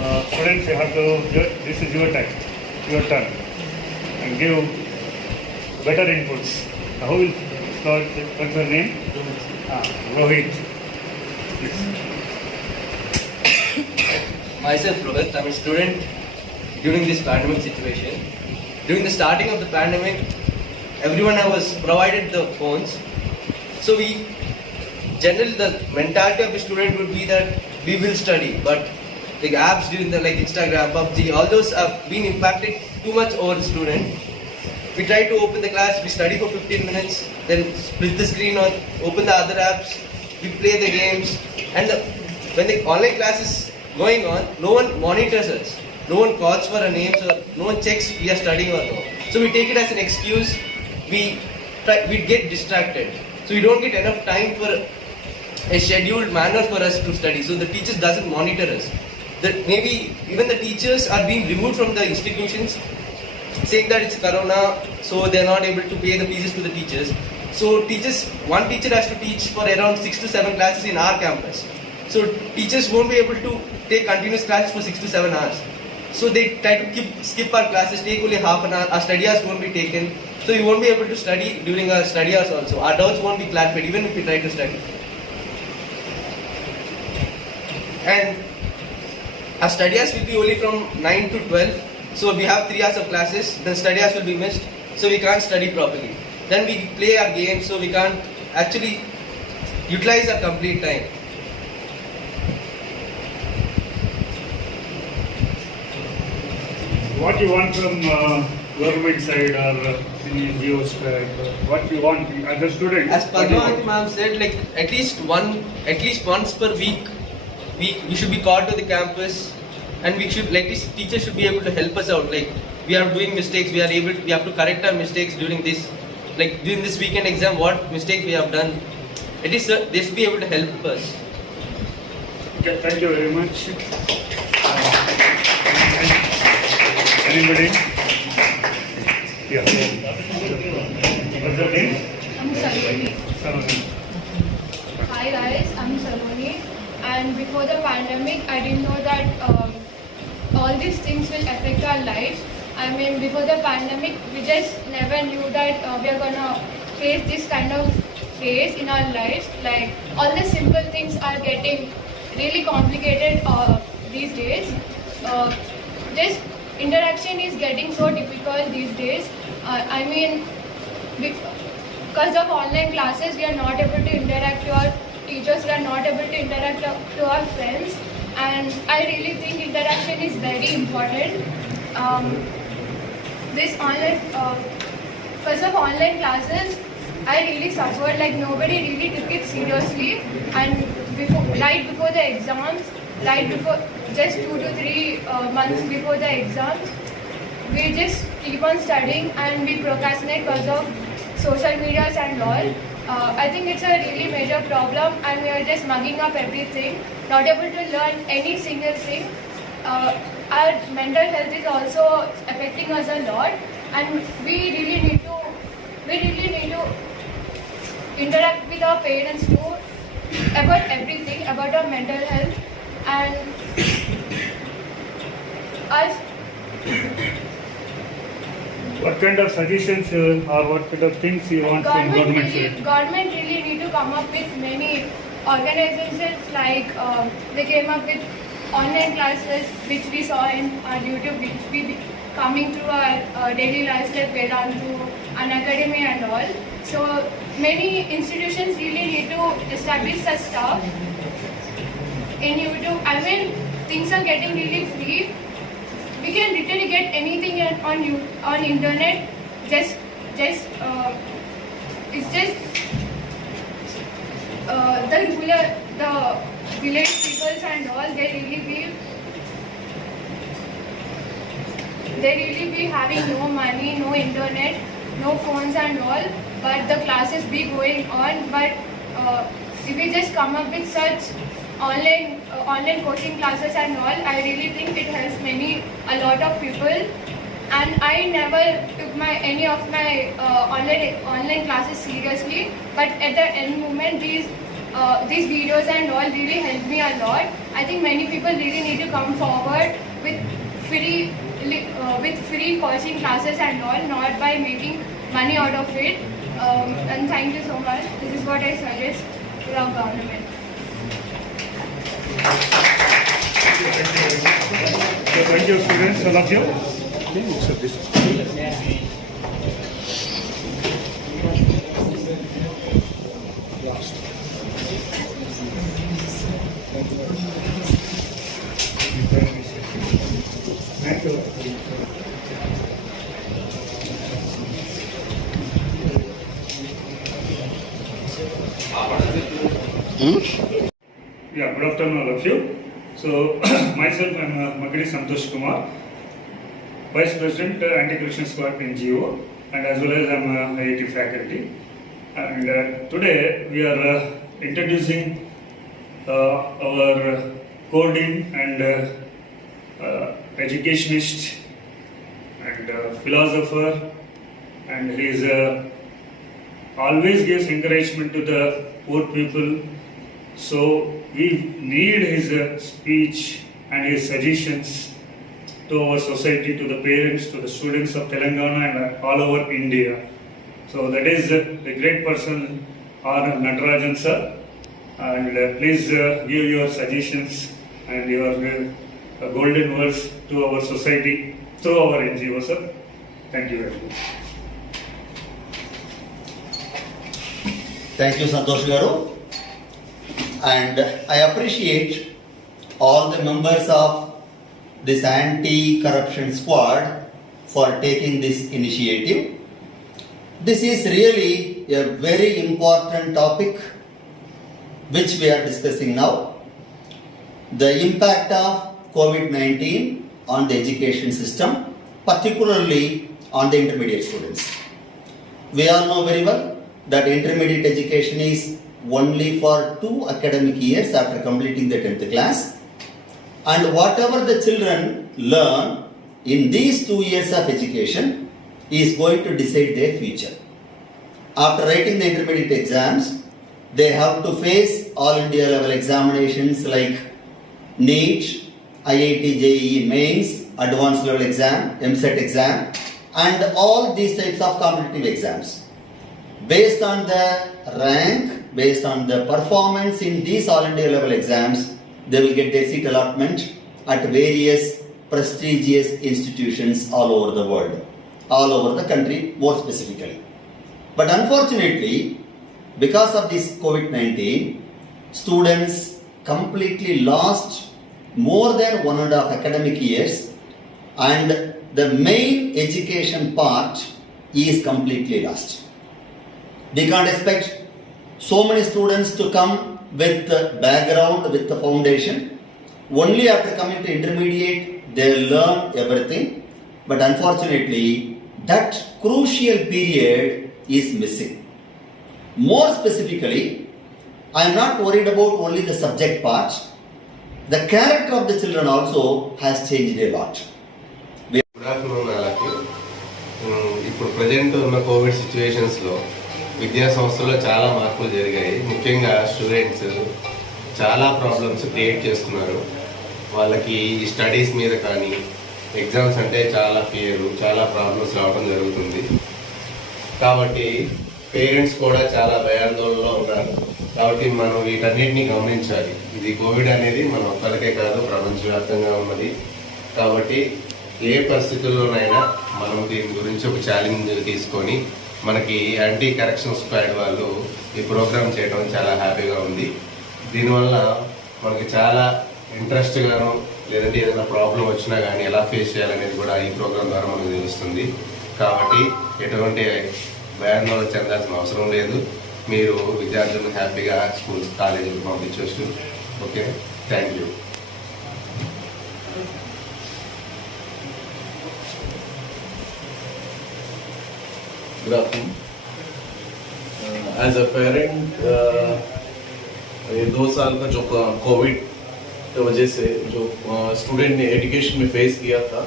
Students, you have to, this is your time, your turn, and give better inputs. Who will start? What's your name? Rohit. Please. Myself, Rohit. I'm a student during this pandemic situation. During the starting of the pandemic, everyone was provided the phones. So generally the mentality of a student would be that we will study, but the apps during the like Instagram, PUBG, all those have been impacted too much over the student. We try to open the class, we study for 15 minutes, then split the screen on, open the other apps, we play the games, and when the online class is going on, no one monitors us. No one calls for our names or no one checks we are studying or no. So we take it as an excuse, we get distracted. So we don't get enough time for a scheduled manner for us to study. So the teachers doesn't monitor us. Maybe even the teachers are being removed from the institutions saying that it's corona, so they're not able to pay the fees to the teachers. So one teacher has to teach for around 6 to 7 classes in our campus. So teachers won't be able to take continuous classes for 6 to 7 hours. So they try to skip our classes, take only half an hour, our study hours won't be taken. So we won't be able to study during our study hours also. Our doubts won't be clarified even if we try to study. And our study hours will be only from 9 to 12. So we have 3 hours of classes, then study hours will be missed. So we can't study properly. Then we play our games, so we can't actually utilize our complete time. What you want from government side or NGO side? What you want as a student? As Padmavanti ma'am said, like at least once per week, we should be called to the campus, and teachers should be able to help us out. Like we are doing mistakes, we have to correct our mistakes during this weekend exam. What mistakes we have done? At least they should be able to help us. Okay, thank you very much. Anybody? Yeah. What's your name? I'm Saloni. Saloni. Hi guys, I'm Saloni. And before the pandemic, I didn't know that all these things will affect our lives. I mean, before the pandemic, we just never knew that we are gonna face this kind of phase in our lives. Like all the simple things are getting really complicated these days. Just interaction is getting so difficult these days. I mean, because of online classes, we are not able to interact with our teachers, we are not able to interact to our friends, and I really think interaction is very important. This online, because of online classes, I really suffered. Like nobody really took it seriously, and right before the exams, just 2 to 3 months before the exams, we just keep on studying and we procrastinate because of social medias and all. I think it's a really major problem, and we are just mugging up everything, not able to learn any single thing. Our mental health is also affecting us a lot, and we really need to interact with our parents too about everything, about our mental health. And us, What kind of suggestions or what kind of things you want from government side? government really need to come up with many organizations, like they came up with online classes which we saw in our YouTube, which we coming through our daily lives like Vedantu, an academy and all. So many institutions really need to establish such stuff in YouTube. I mean, things are getting really free. We can literally get anything on internet. It's just the village peoples and all. They really be having no money, no internet, no phones and all. But the classes be going on. But if we just come up with such online coaching classes and all, I really think it helps a lot of people. And I never took any of my online classes seriously, but at the end moment these videos and all really helped me a lot. I think many people really need to come forward with free coaching classes and all, not by making money out of it. And thank you so much. This is what I suggest to our government. So thank you, students, all of you. So this. Thank you. Yeah, good afternoon, all of you. So, myself, I am Magadi Santosh Kumar, Vice President, Anti-Corruption Squad NGO, and as well as I am IIT faculty. And today we are introducing our coding and educationist and philosopher, and he is always gives encouragement to the poor people. So we need his speech and his suggestions to our society, to the parents, to the students of Telangana and all over India. So that is the great person, R. Natarajan sir. And please give your suggestions and your golden words to our society through our NGO, sir. Thank you very much. Thank you, Santosh Garu. And I appreciate all the members of this anti-corruption squad for taking this initiative. This is really a very important topic which we are discussing now. The impact of COVID-19 on the education system, particularly on the intermediate students. We all know very well that intermediate education is only for 2 academic years after completing the 10th class, and whatever the children learn in these 2 years of education is going to decide their future. After writing the intermediate exams, they have to face all India level examinations like NEET, IIT JEE mains, advanced level exam, MSET exam, and all these types of competitive exams. Based on the rank, based on the performance in these all India level exams, they will get their seat allotment at various prestigious institutions all over the world, all over the country more specifically. But unfortunately, because of this COVID-19, students completely lost more than 1.5 academic years, and the main education part is completely lost. We can't expect so many students to come with the background, with the foundation. Only after coming to intermediate, they learn everything. But unfortunately, that crucial period is missing. More specifically, I am not worried about only the subject part. The character of the children also has changed a lot. Good afternoon వాళ్ళకి ఇప్పుడు present ఉన్న Covid సిచ్యువేషన్స్లో విద్యా సంస్థల్లో చాలా మార్పులు జరిగాయి. ముఖ్యంగా స్టూడెంట్స్ చాలా ప్రాబ్లమ్స్ క్రియేట్ చేస్తున్నారు. వాళ్ళకి ఈ స్టడీస్ మీద కానీ ఎగ్జామ్స్ అంటే చాలా ఫియర్, చాలా ప్రాబ్లమ్స్ రావడం జరుగుతుంది. కాబట్టి పేరెంట్స్ కూడా చాలా భయాందోళనలో ఉన్నారు. కాబట్టి మనం వీటన్నిటిని గమనించాలి. ఇది కోవిడ్ అనేది మన ఒక్కరికే కాదు, ప్రపంచవ్యాప్తంగా ఉన్నది. కాబట్టి ఏ పరిస్థితుల్లోనైనా మనం దీని గురించి ఒక ఛాలెంజ్ తీసుకొని మనకి యాంటీ కరప్షన్ స్క్వాడ్ వాళ్ళు ఈ ప్రోగ్రామ్ చేయడం చాలా హ్యాపీగా ఉంది. దీనివల్ల మనకి చాలా ఇంట్రెస్ట్గాను, లేదంటే ఏదైనా ప్రాబ్లం వచ్చినా కానీ ఎలా ఫేస్ చేయాలనేది కూడా ఈ ప్రోగ్రామ్ ద్వారా మనకు తెలుస్తుంది. కాబట్టి ఎటువంటి భయాందోళన చెందాల్సిన అవసరం లేదు. మీరు విద్యార్థులను హ్యాపీగా స్కూల్స్, కాలేజీలకు పంపించవచ్చు. Okay, thank you. Good afternoon. As a parent, ये 2 साल का जो कोविड की वजह से जो स्टूडेंट ने एजुकेशन में फेस किया था,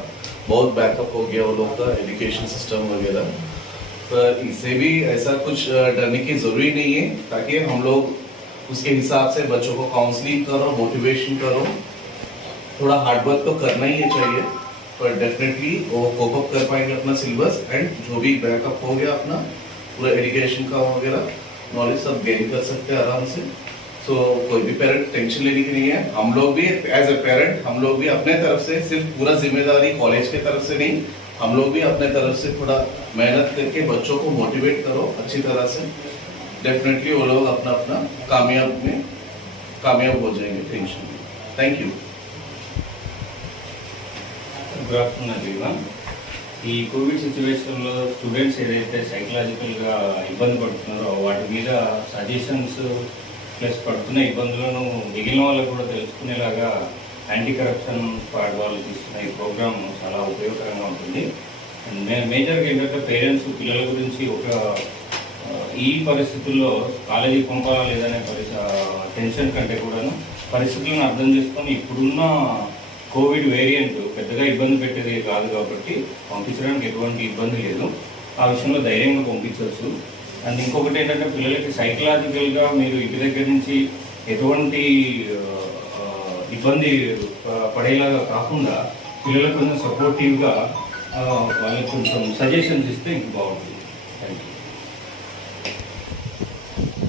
बहुत बैकअप हो गया वो लोग का एजुकेशन सिस्टम वगैरह. पर इसे भी ऐसा कुछ डरने की ज़रूरी नहीं है, ताकि हम लोग उसके हिसाब से बच्चों को काउंसलिंग करो, मोटिवेशन करो. थोड़ा हार्डवर्क तो करना ही चाहिए, पर डेफिनेटली वो कोप अप कर पाएंगे अपना सिलेबस, एंड जो भी बैकअप हो गया अपना पूरा एजुकेशन का वगैरह नॉलेज सब गेन कर सकते हैं आराम से। सो कोई भी पेरेंट टेंशन लेने की नहीं है। हम लोग भी एज ए पेरेंट हम लोग भी अपने तरफ से, सिर्फ पूरा जिम्मेदारी कॉलेज के तरफ से नहीं, हम लोग भी अपने तरफ से थोड़ा मेहनत करके बच्चों को मोटिवेट करो अच्छी तरह से। डेफिनेटली वो लोग अपना अपना कामयाब हो जाएंगे, टेंशन नहीं। Thank you. Good afternoon everyone. ఈ కోవిడ్ సిచ్యువేషన్లో స్టూడెంట్స్ ఏదైతే సైకలాజికల్గా ఇబ్బంది పడుతున్నారో వాటి మీద సజెషన్స్ ప్లస్ పడుతున్న ఇబ్బందులను మిగిలిన వాళ్ళకు కూడా తెలుసుకునేలాగా యాంటీ కరప్షన్ స్క్వాడ్ వాళ్ళు తీసుకున్న ఈ ప్రోగ్రామ్ చాలా ఉపయోగకరంగా ఉంటుంది. అండ్ మేజర్గా ఏంటంటే పేరెంట్స్ పిల్లల గురించి ఒక ఈ పరిస్థితుల్లో కాలేజీ పంపాలా లేదనే టెన్షన్ కంటే కూడాను పరిస్థితులను అర్థం చేసుకొని ఇప్పుడున్న కోవిడ్ వేరియంట్ పెద్దగా ఇబ్బంది పెట్టేది కాదు కాబట్టి పంపించడానికి ఎటువంటి ఇబ్బంది లేదు. ఆ విషయంలో ధైర్యంగా పంపించవచ్చు. అండ్ ఇంకొకటి ఏంటంటే పిల్లలకి సైకలాజికల్గా మీరు ఇంటి దగ్గర నుంచి ఎటువంటి ఇబ్బంది పడేలాగా కాకుండా పిల్లలకు కొంచెం సపోర్టివ్గా వాళ్ళకి కొంచెం సజెషన్స్ ఇస్తే ఇంక బాగుంటుంది.